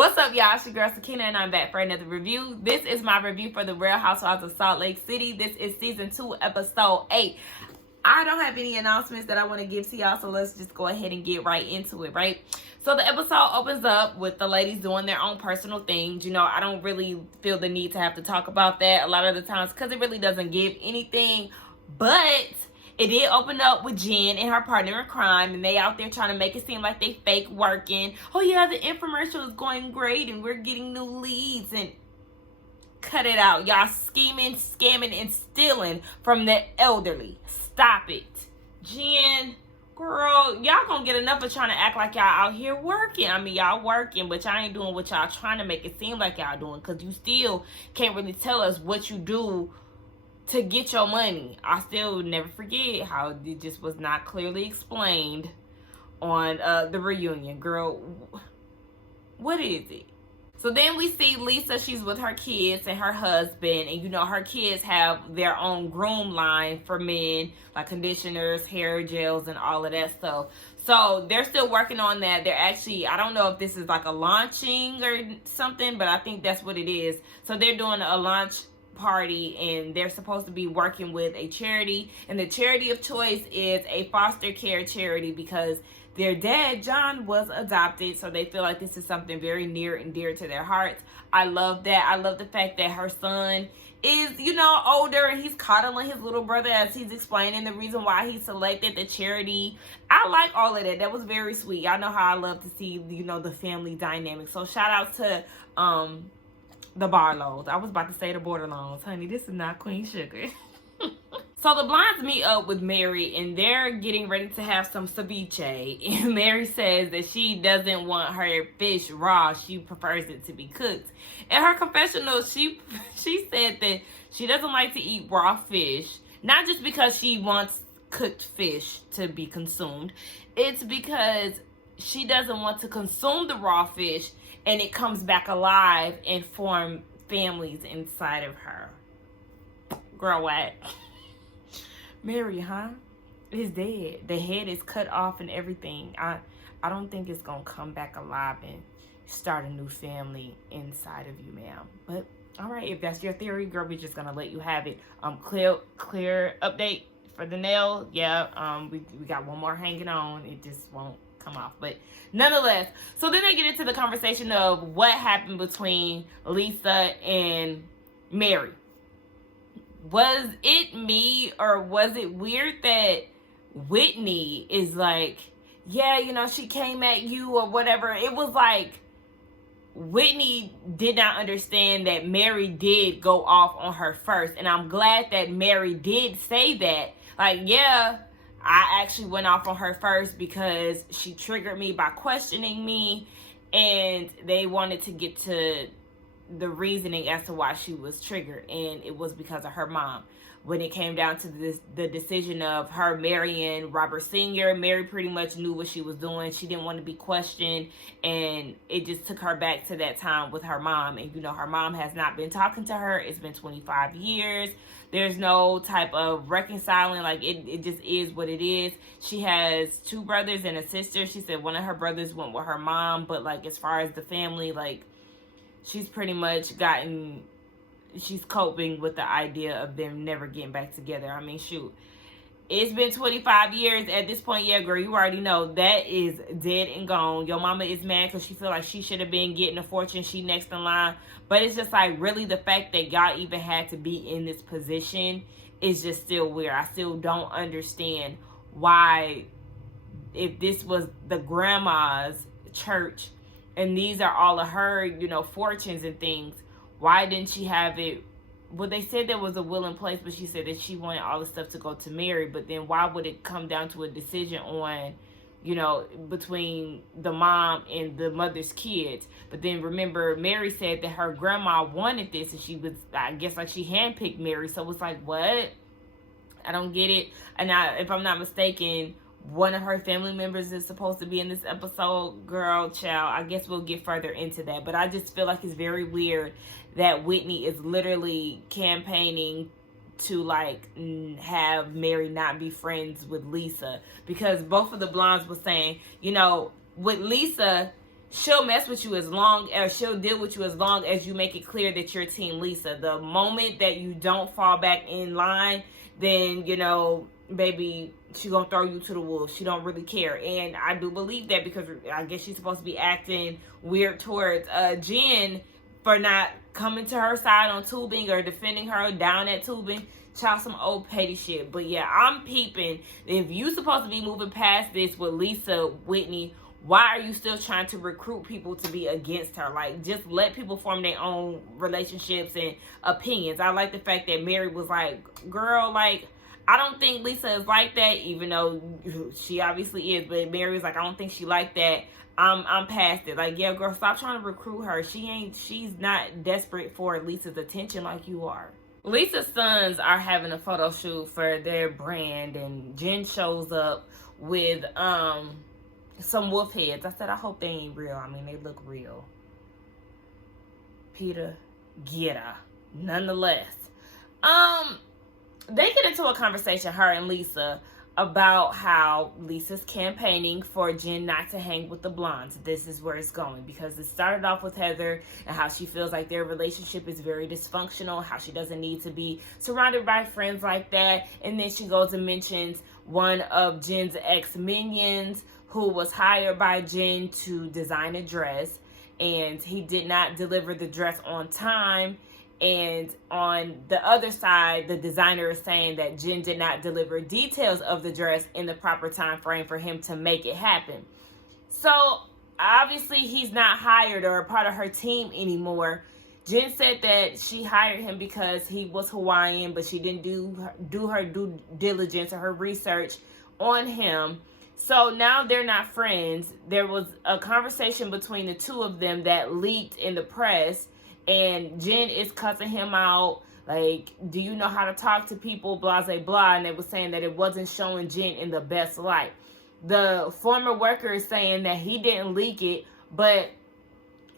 What's up, y'all? It's your girl Sakina, and I'm back for another review. This is my review for the Real Housewives of Salt Lake City. This is season 2, episode 8. I don't have any announcements that I want to give to y'all, so let's just go ahead and get right into it, right? So the episode opens up with the ladies doing their own personal things. You know, I don't really feel the need to have to talk about that a lot of the times because it really doesn't give anything, but it did open up with Jen and her partner in crime, and they out there trying to make it seem like they fake working. Oh yeah, the infomercial is going great and we're getting new leads, and cut it out. Y'all scheming, scamming, and stealing from the elderly. Stop it. Jen, girl, y'all gonna get enough of trying to act like y'all out here working. I mean, y'all working, but y'all ain't doing what y'all trying to make it seem like y'all doing, because you still can't really tell us what you do to get your money. I still never forget how it just was not clearly explained on the reunion. Girl, what is it? So then we see Lisa. She's with her kids and her husband, and you know her kids have their own groom line for men, like conditioners, hair gels, and all of that stuff. So they're still working on that. They're actually, I don't know if this is like a launching or something, but I think that's what it is. So they're doing a launch party, and they're supposed to be working with a charity, and the charity of choice is a foster care charity because their dad John was adopted, so they feel like this is something very near and dear to their hearts. I love that. I love the fact that her son is, you know, older, and he's coddling his little brother as he's explaining the reason why he selected the charity. I like all of that. That was very sweet. Y'all know how I love to see, you know, the family dynamic. So shout out to the Barlows. I was about to say the Borderlands. Honey, this is not Queen Sugar. So the blondes meet up with Mary, and they're getting ready to have some ceviche. And Mary says that she doesn't want her fish raw. She prefers it to be cooked. In her confessional, she said that she doesn't like to eat raw fish. Not just because she wants cooked fish to be consumed. It's because she doesn't want to consume the raw fish and it comes back alive and form families inside of her. Girl, what? Mary, huh? It's dead. The head is cut off and everything. I don't think it's gonna come back alive and start a new family inside of you, ma'am. But all right, if that's your theory, girl, we're just gonna let you have it. Clear update for the nail. Yeah, we got one more hanging on. It just won't come off, but nonetheless. So then they get into the conversation of what happened between Lisa and Mary. Was it me, or was it weird that Whitney is like, yeah, you know, she came at you or whatever? It was like Whitney did not understand that Mary did go off on her first, and I'm glad that Mary did say that. Like, yeah, I actually went off on her first because she triggered me by questioning me, and they wanted to get to the reasoning as to why she was triggered, and it was because of her mom. When it came down to the decision of her marrying Robert Sr., Mary pretty much knew what she was doing. She didn't want to be questioned, and it just took her back to that time with her mom. And you know, her mom has not been talking to her. It's been 25 years. There's no type of reconciling. Like, it just is what it is. She has 2 brothers and a sister. She said one of her brothers went with her mom, but like, as far as the family, like, she's pretty much she's coping with the idea of them never getting back together. I mean, shoot, it's been 25 years at this point. Yeah, girl, you already know that is dead and gone. Your mama is mad because she feel like she should have been getting a fortune. She next in line. But it's just like, really, the fact that y'all even had to be in this position is just still weird. I still don't understand why, if this was the grandma's church and these are all of her, you know, fortunes and things, why didn't she have it? Well, they said there was a will in place, but she said that she wanted all the stuff to go to Mary. But then why would it come down to a decision on, you know, between the mom and the mother's kids? But then remember, Mary said that her grandma wanted this, and she was, I guess, like, she handpicked Mary. So it's like, what? I don't get it. And if I'm not mistaken, one of her family members is supposed to be in this episode. Girl, child, I guess we'll get further into that. But I just feel like it's very weird that Whitney is literally campaigning to, like, have Mary not be friends with Lisa, because both of the blondes were saying, you know, with Lisa, she'll mess with you as long as she'll deal with you as long as you make it clear that you're Team Lisa. The moment that you don't fall back in line, then, you know, baby, she gonna throw you to the wolves. She don't really care. And I do believe that, because I guess she's supposed to be acting weird towards Jen for not coming to her side on tubing or defending her down at tubing. Child, some old petty shit. But yeah, I'm peeping. If you supposed to be moving past this with Lisa, Whitney, why are you still trying to recruit people to be against her? Like, just let people form their own relationships and opinions. I like the fact that Mary was like, girl, like, I don't think Lisa is like that, even though she obviously is. But Mary was like, I don't think she like that. I'm past it. Like, yeah, girl, stop trying to recruit her. She's not desperate for Lisa's attention like you are. Lisa's sons are having a photo shoot for their brand, and Jen shows up with some wolf heads. I said, I hope they ain't real. I mean, they look real. Peter, get her. Nonetheless. They get into a conversation, her and Lisa, about how Lisa's campaigning for Jen not to hang with the blondes. This is where it's going, because it started off with Heather and how she feels like their relationship is very dysfunctional, how she doesn't need to be surrounded by friends like that. And then she goes and mentions one of Jen's ex-minions who was hired by Jen to design a dress, and he did not deliver the dress on time. And on the other side, the designer is saying that Jen did not deliver details of the dress in the proper time frame for him to make it happen. So obviously he's not hired or a part of her team anymore. Jen said that she hired him because he was Hawaiian, but she didn't do her due diligence or her research on him. So now they're not friends. There was a conversation between the two of them that leaked in the press. And Jen is cussing him out, like, do you know how to talk to people, blah, blah, blah. And they were saying that it wasn't showing Jen in the best light. The former worker is saying that he didn't leak it, but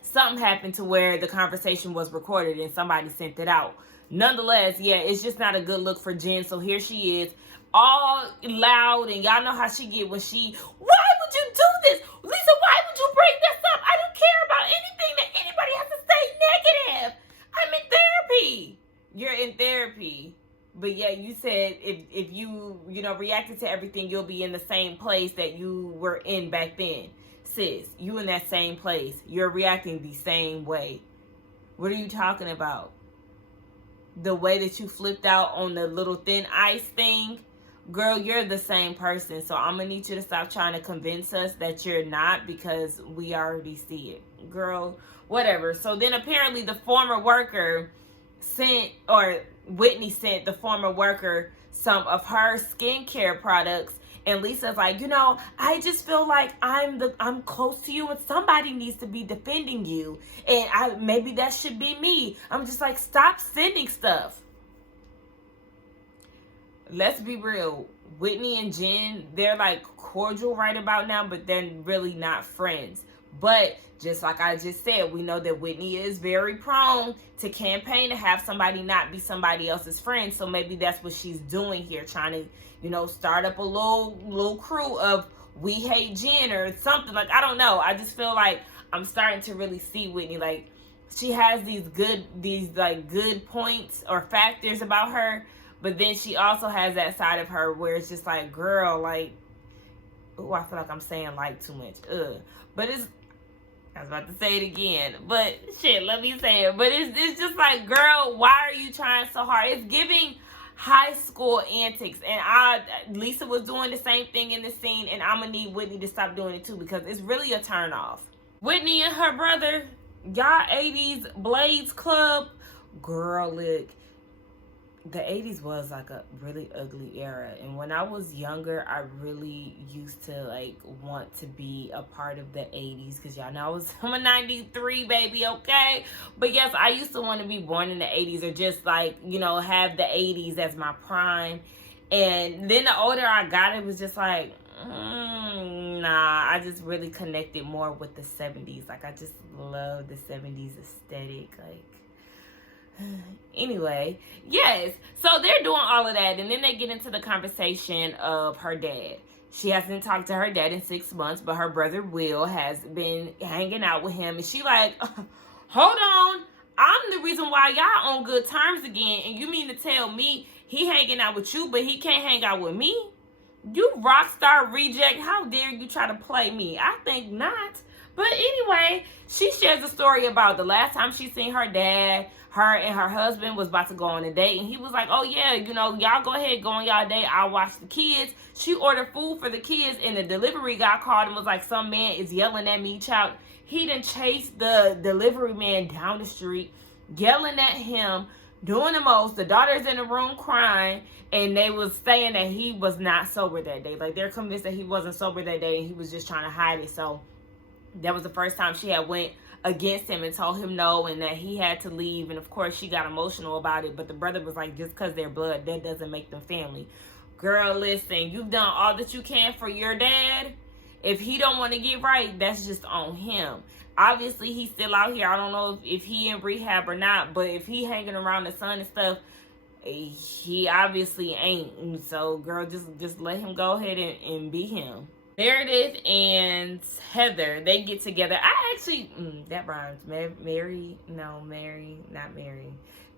something happened to where the conversation was recorded and somebody sent it out. Nonetheless, yeah, it's just not a good look for Jen. So here she is, all loud, and y'all know how she get when she, why would you do this? Lisa, why would you bring this up? I don't care about anything that anybody has to say negative. I'm in therapy. You're in therapy. But yeah, you said if you reacted to everything, you'll be in the same place that you were in back then. Sis, you in that same place. You're reacting the same way. What are you talking about? The way that you flipped out on the little thin ice thing? Girl, you're the same person. So I'm going to need you to stop trying to convince us that you're not, because we already see it. Girl, whatever. So then apparently the former worker Whitney sent the former worker some of her skincare products. And Lisa's like, I just feel like I'm close to you and somebody needs to be defending you. And maybe that should be me. I'm just like, stop sending stuff. Let's be real. Whitney and Jen, they're like cordial right about now, but they're really not friends. But just like I just said, we know that Whitney is very prone to campaign to have somebody not be somebody else's friend. So maybe that's what she's doing here, trying to, start up a little crew of we hate Jen or something. Like, I don't know. I just feel like I'm starting to really see Whitney. Like, she has these good points or factors about her. But then she also has that side of her where it's just like, girl, like, oh, I feel like I'm saying like too much. But I was about to say it again. But shit, let me say it. But it's just like, girl, why are you trying so hard? It's giving high school antics. And Lisa was doing the same thing in the scene. And I'm going to need Whitney to stop doing it too, because it's really a turn off. Whitney and her brother, y'all 80s Blades Club. Girl, look. The 80s was like a really ugly era, and when I was younger, I really used to like want to be a part of the 80s, because y'all know I'm a 93 baby, okay? But yes, I used to want to be born in the 80s, or just like, have the 80s as my prime. And then the older I got, it was just like, nah, I just really connected more with the 70s. Like, I just love the 70s aesthetic, like. Anyway, yes, so they're doing all of that, and then they get into the conversation of her dad. She hasn't talked to her dad in 6 months, but her brother Will has been hanging out with him. And she like, hold on, I'm the reason why y'all on good terms again. And you mean to tell me he hanging out with you, but he can't hang out with me? You rock star reject. How dare you try to play me? I think not. But anyway, she shares a story about the last time she seen her dad. Her and her husband was about to go on a date, and he was like, oh yeah, you know, y'all go ahead, go on y'all date, I'll watch the kids. She ordered food for the kids, and the delivery guy called and was like, some man is yelling at me, child. He done chased the delivery man down the street, yelling at him, doing the most. The daughter's in the room crying, and they was saying that he was not sober that day. Like, they're convinced that he wasn't sober that day, and he was just trying to hide it. So that was the first time she had went against him and told him no, and that he had to leave. And of course she got emotional about it, but the brother was like, just because they're blood, that doesn't make them family. Girl, listen, you've done all that you can for your dad. If he don't want to get right, that's just on him. Obviously he's still out here. I don't know if he in rehab or not, but if he hanging around the son and stuff, he obviously ain't. So girl, just let him go ahead and be him. Meredith and Heather, they get together. I actually, that rhymes.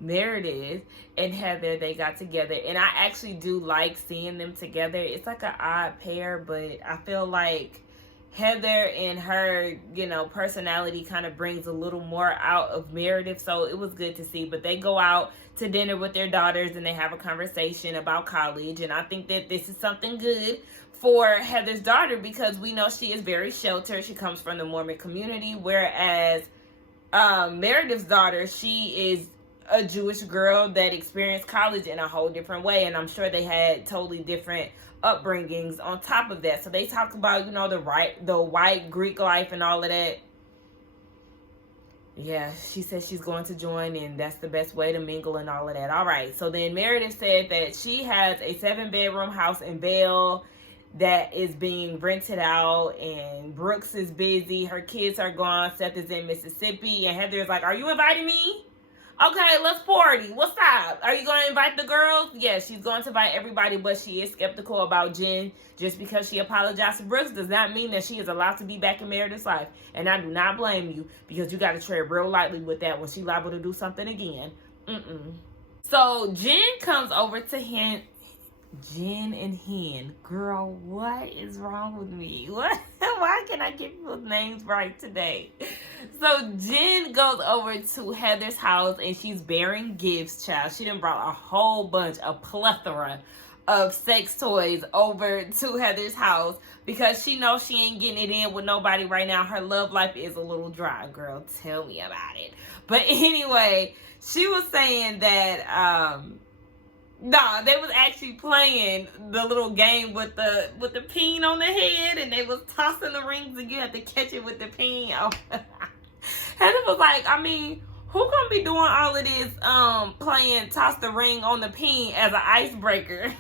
Meredith and Heather, they got together. And I actually do like seeing them together. It's like an odd pair, but I feel like Heather and her, you know, personality kind of brings a little more out of Meredith. So it was good to see. But they go out to dinner with their daughters and they have a conversation about college. And I think that this is something good for Heather's daughter, because we know she is very sheltered. She comes from the Mormon community, whereas Meredith's daughter, she is a Jewish girl that experienced college in a whole different way, and I'm sure they had totally different upbringings on top of that. So they talk about, you know, the white Greek life and all of that. Yeah, she said she's going to join, and that's the best way to mingle and all of that. All right, so then Meredith said that she has a 7-bedroom house in Bell that is being rented out, and Brooks is busy. Her kids are gone. Seth is in Mississippi, and Heather is like, are you inviting me? Okay, let's party. What's up? Are you going to invite the girls? Yes, she's going to invite everybody, but she is skeptical about Jen. Just because she apologized to Brooks does not mean that she is allowed to be back in Meredith's life. And I do not blame you, because you got to tread real lightly with that when she's liable to do something again. So Jen comes over to him. Jen and Hen. Girl, what is wrong with me? What? Why can't I get people's names right today? So Jen goes over to Heather's house and she's bearing gifts, child. She done brought a whole bunch, a plethora of sex toys over to Heather's house because she knows she ain't getting it in with nobody right now. Her love life is a little dry. Girl, tell me about it. But anyway, she was saying that no, they was actually playing the little game with the peen on the head, and they was tossing the rings, and you had to catch it with the peen. Oh. Heather was like, I mean, who gonna be doing all of this playing toss the ring on the peen as an icebreaker?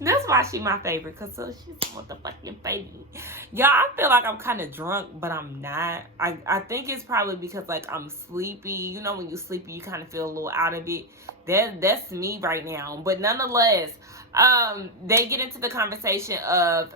That's why she my favorite, because she's motherfucking baby. Y'all, I feel like I'm kind of drunk, but I'm not. I think it's probably because, like, I'm sleepy. You know, when you're sleepy, you kind of feel a little out of it. That's me right now. But nonetheless, they get into the conversation of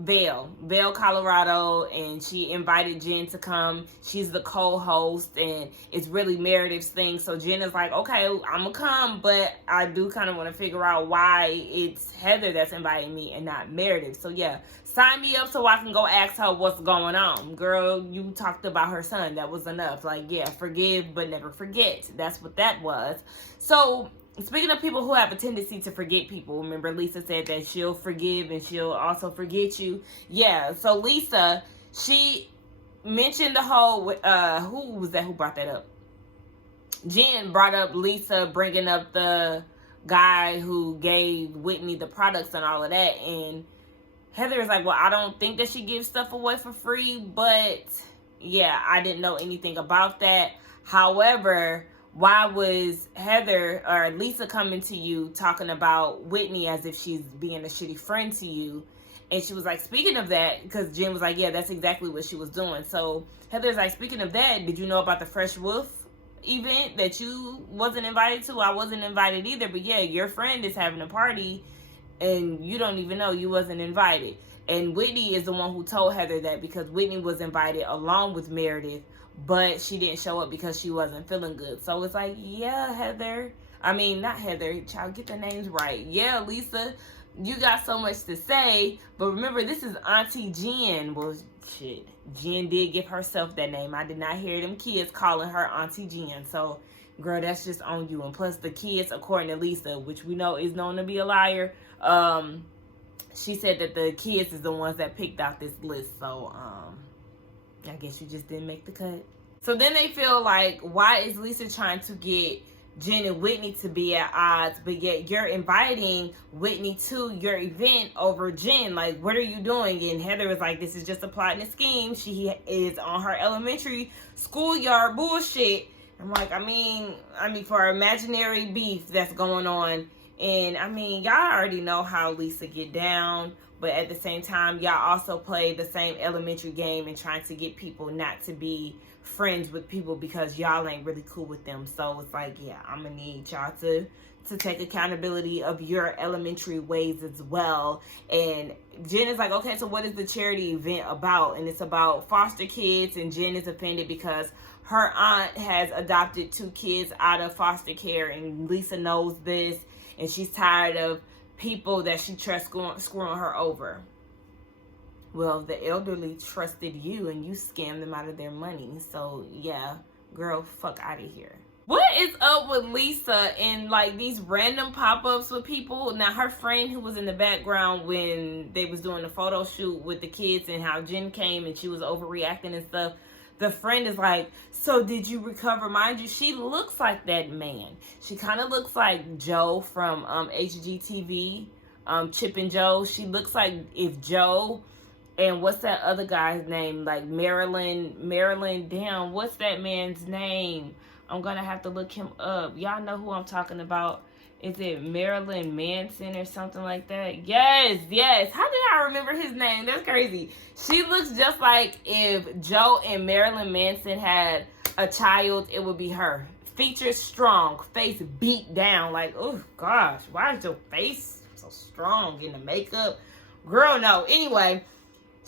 Vail, Colorado, and she invited Jen to come. She's the co-host, and it's really Meredith's thing. So Jen is like, okay, I'm gonna come, but I do kind of want to figure out why it's Heather that's inviting me and not Meredith. So yeah, sign me up so I can go ask her what's going on. Girl, you talked about her son. That was enough. Like, yeah, forgive but never forget. That's what that was. So speaking of people who have a tendency to forget people, remember Lisa said that she'll forgive and she'll also forget you. Yeah, so Lisa, she mentioned the whole, who was that who brought that up? Jen brought up Lisa bringing up the guy who gave Whitney the products and all of that. And Heather is like, well, I don't think that she gives stuff away for free, but yeah, I didn't know anything about that. However, why was Heather or Lisa coming to you talking about Whitney as if she's being a shitty friend to you? And she was like, speaking of that, because Jen was like, yeah, that's exactly what she was doing. So Heather's like, speaking of that, did you know about the Fresh Wolf event that you wasn't invited to? I wasn't invited either, but yeah, your friend is having a party and you don't even know, you wasn't invited. And Whitney is the one who told Heather that, because Whitney was invited along with Meredith, but she didn't show up because she wasn't feeling good. So it's like, yeah, Heather. I mean, not Heather. Child, get the names right. Yeah, Lisa, you got so much to say. But remember, this is Auntie Jen. Well, shit, Jen did give herself that name. I did not hear them kids calling her Auntie Jen. So, girl, that's just on you. And plus, the kids, according to Lisa, which we know is known to be a liar, she said that the kids is the ones that picked out this list. So, I guess you just didn't make the cut. So then they feel like, why is Lisa trying to get Jen and Whitney to be at odds, but yet you're inviting Whitney to your event over Jen? Like, what are you doing? And Heather was like, this is just a plot and a scheme. She is on her elementary schoolyard bullshit. I'm like, I mean, for imaginary beef that's going on. And I mean, y'all already know how Lisa get down, but at the same time, y'all also play the same elementary game and trying to get people not to be friends with people because y'all ain't really cool with them. So it's like, yeah, I'm gonna need y'all to take accountability of your elementary ways as well. And Jen is like, okay, so what is the charity event about? And it's about foster kids, and Jen is offended because her aunt has adopted 2 kids out of foster care, and Lisa knows this, and she's tired of people that she trusts screwing her over. Well, the elderly trusted you and you scammed them out of their money. So, yeah, girl, fuck out of here. What is up with Lisa and like these random pop-ups with people? Now, her friend who was in the background when they was doing the photo shoot with the kids and how Jen came and she was overreacting and stuff, the friend is like, so did you recover? Mind you, she looks like that man. She kind of looks like Joe from HGTV, Chip and Joe. She looks like if Joe... And what's that other guy's name? Like Marilyn, damn, what's that man's name? I'm going to have to look him up. Y'all know who I'm talking about. Is it Marilyn Manson or something like that? Yes. How did I remember his name? That's crazy. She looks just like if Joe and Marilyn Manson had a child, it would be her. Features strong, face beat down. Like, oh gosh, why is your face so strong in the makeup? Girl, no. Anyway,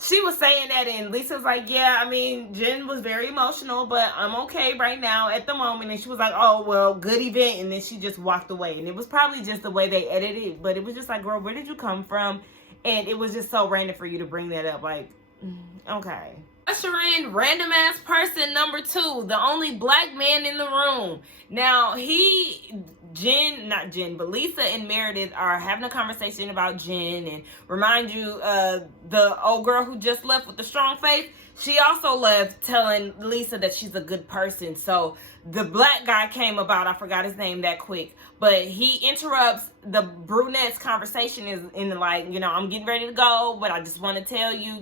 she was saying that, and Lisa's like, yeah, I mean, Jen was very emotional, but I'm okay right now at the moment. And she was like, oh, well, good event. And then she just walked away. And it was probably just the way they edited it, but it was just like, girl, where did you come from? And it was just so random for you to bring that up. Like, okay. Usher in random ass person number 2, the only black man in the room. Now, Lisa and Meredith are having a conversation about Jen, and remind you, the old girl who just left with the strong face, she also left telling Lisa that she's a good person. So the black guy came about, I forgot his name that quick, but he interrupts the brunette's conversation in like, I'm getting ready to go, but I just want to tell you,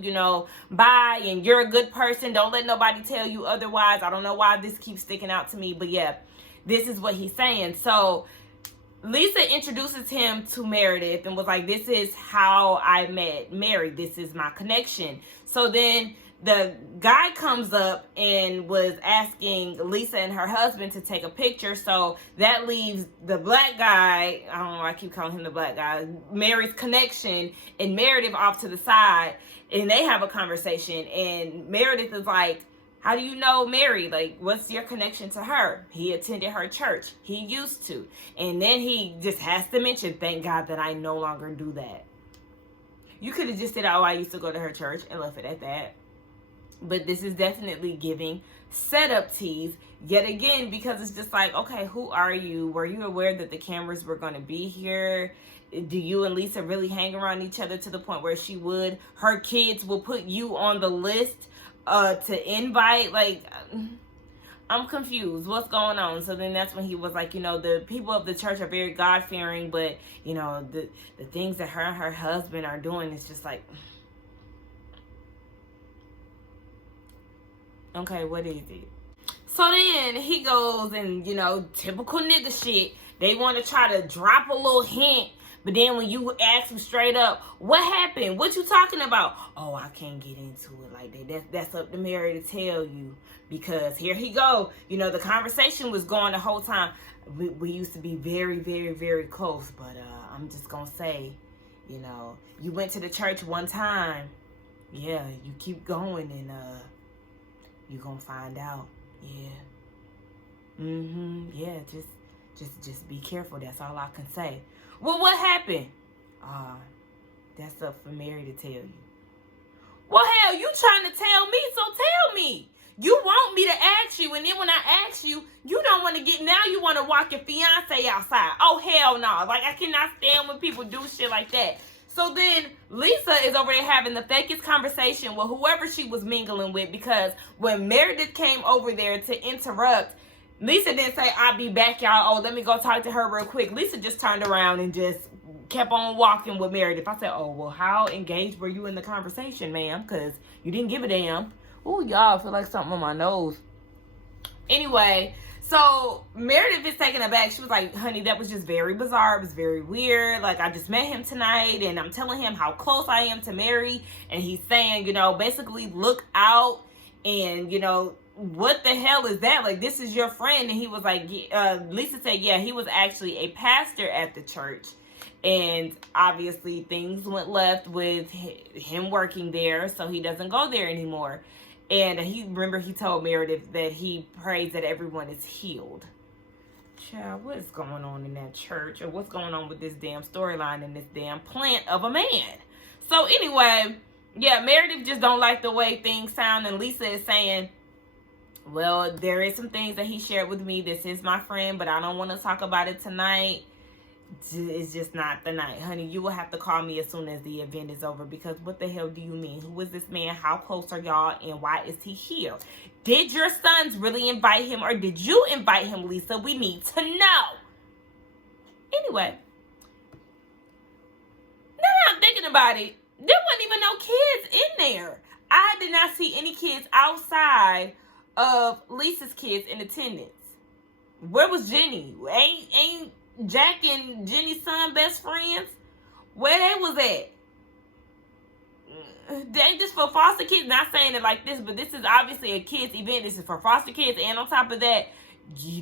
bye, and you're a good person. Don't let nobody tell you otherwise. I don't know why this keeps sticking out to me, but yeah, this is what he's saying. So Lisa introduces him to Meredith and was like, this is how I met Mary. This is my connection. So then the guy comes up and was asking Lisa and her husband to take a picture. So that leaves the black guy, I don't know, I keep calling him the black guy, Mary's connection, and Meredith off to the side. And they have a conversation. And Meredith is like, how do you know Mary? Like, what's your connection to her? He attended her church. He used to. And then he just has to mention, thank God that I no longer do that. You could have just said, oh, I used to go to her church and left it at that. But this is definitely giving setup tease yet again, because it's just like, okay, who are you? Were you aware that the cameras were going to be here? Do you and Lisa really hang around each other to the point where her kids will put you on the list to invite? Like, I'm confused. What's going on? So then that's when he was like, the people of the church are very God-fearing, but, the things that her and her husband are doing is just like, okay, what is it? So then he goes and, typical nigga shit. They want to try to drop a little hint. But then when you ask him straight up, what happened? What you talking about? Oh, I can't get into it like that. That's up to Mary to tell you. Because here he go. The conversation was going the whole time. We used to be very, very, very close. But I'm just going to say, You know, you went to the church one time. Yeah, you keep going and you're gonna find out. Yeah. Yeah, just be careful. That's all I can say. Well, what happened? That's up for Mary to tell you. Well, hell, you trying to tell me, so tell me. You want me to ask you, and then when I ask you, you don't want to get, now you want to walk your fiance outside. Oh, hell no. Like, I cannot stand when people do shit like that. So then Lisa is over there having the fakest conversation with whoever she was mingling with, because when Meredith came over there to interrupt, Lisa didn't say, I'll be back, y'all. Oh, let me go talk to her real quick. Lisa just turned around and just kept on walking with Meredith. I said, oh, well, how engaged were you in the conversation, ma'am? Because you didn't give a damn. Ooh, y'all, I feel like something on my nose. Anyway, so Meredith is taken aback. She was like, honey, that was just very bizarre. It was very weird. Like, I just met him tonight, and I'm telling him how close I am to Mary. And he's saying, you know, basically, look out. And, you know, what the hell is that? Like, this is your friend. And he was like, Lisa said, yeah, he was actually a pastor at the church. And obviously, things went left with him working there, so he doesn't go there anymore. And he told Meredith that he prays that everyone is healed. Child, what is going on in that church? Or what's going on with this damn storyline and this damn plant of a man? So anyway, yeah, Meredith just don't like the way things sound. And Lisa is saying, well, there is some things that he shared with me. This is my friend, but I don't want to talk about it tonight. It's just not the night, honey. You will have to call me as soon as the event is over, because what the hell do you mean? Who is this man? How close are y'all? And why is he here? Did your sons really invite him, or did you invite him, Lisa? We need to know. Anyway, now that I'm thinking about it, there wasn't even no kids in there. I did not see any kids outside of Lisa's kids in attendance. Where was Jenny? Ain't Jack and Jenny's son best friends? Where they was at? They just for foster kids. Not saying it like this, but this is obviously a kids event. This is for foster kids, and on top of that,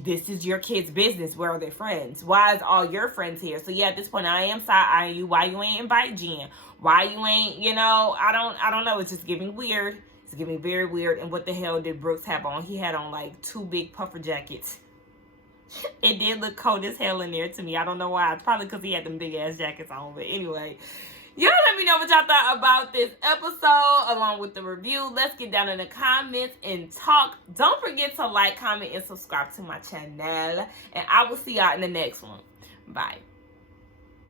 this is your kids' business. Where are their friends? Why is all your friends here? So yeah, at this point, I am side-eyeing you. Why you ain't invite Jen? Why you ain't? You know, I don't know. It's just giving weird. It's giving very weird. And what the hell did Brooks have on? He had on like 2 big puffer jackets. It did look cold as hell in there to me. I don't know why. It's probably because he had them big ass jackets on. But anyway, y'all let me know what y'all thought about this episode along with the review. Let's get down in the comments and talk. Don't forget to like, comment, and subscribe to my channel. And I will see y'all in the next one. Bye.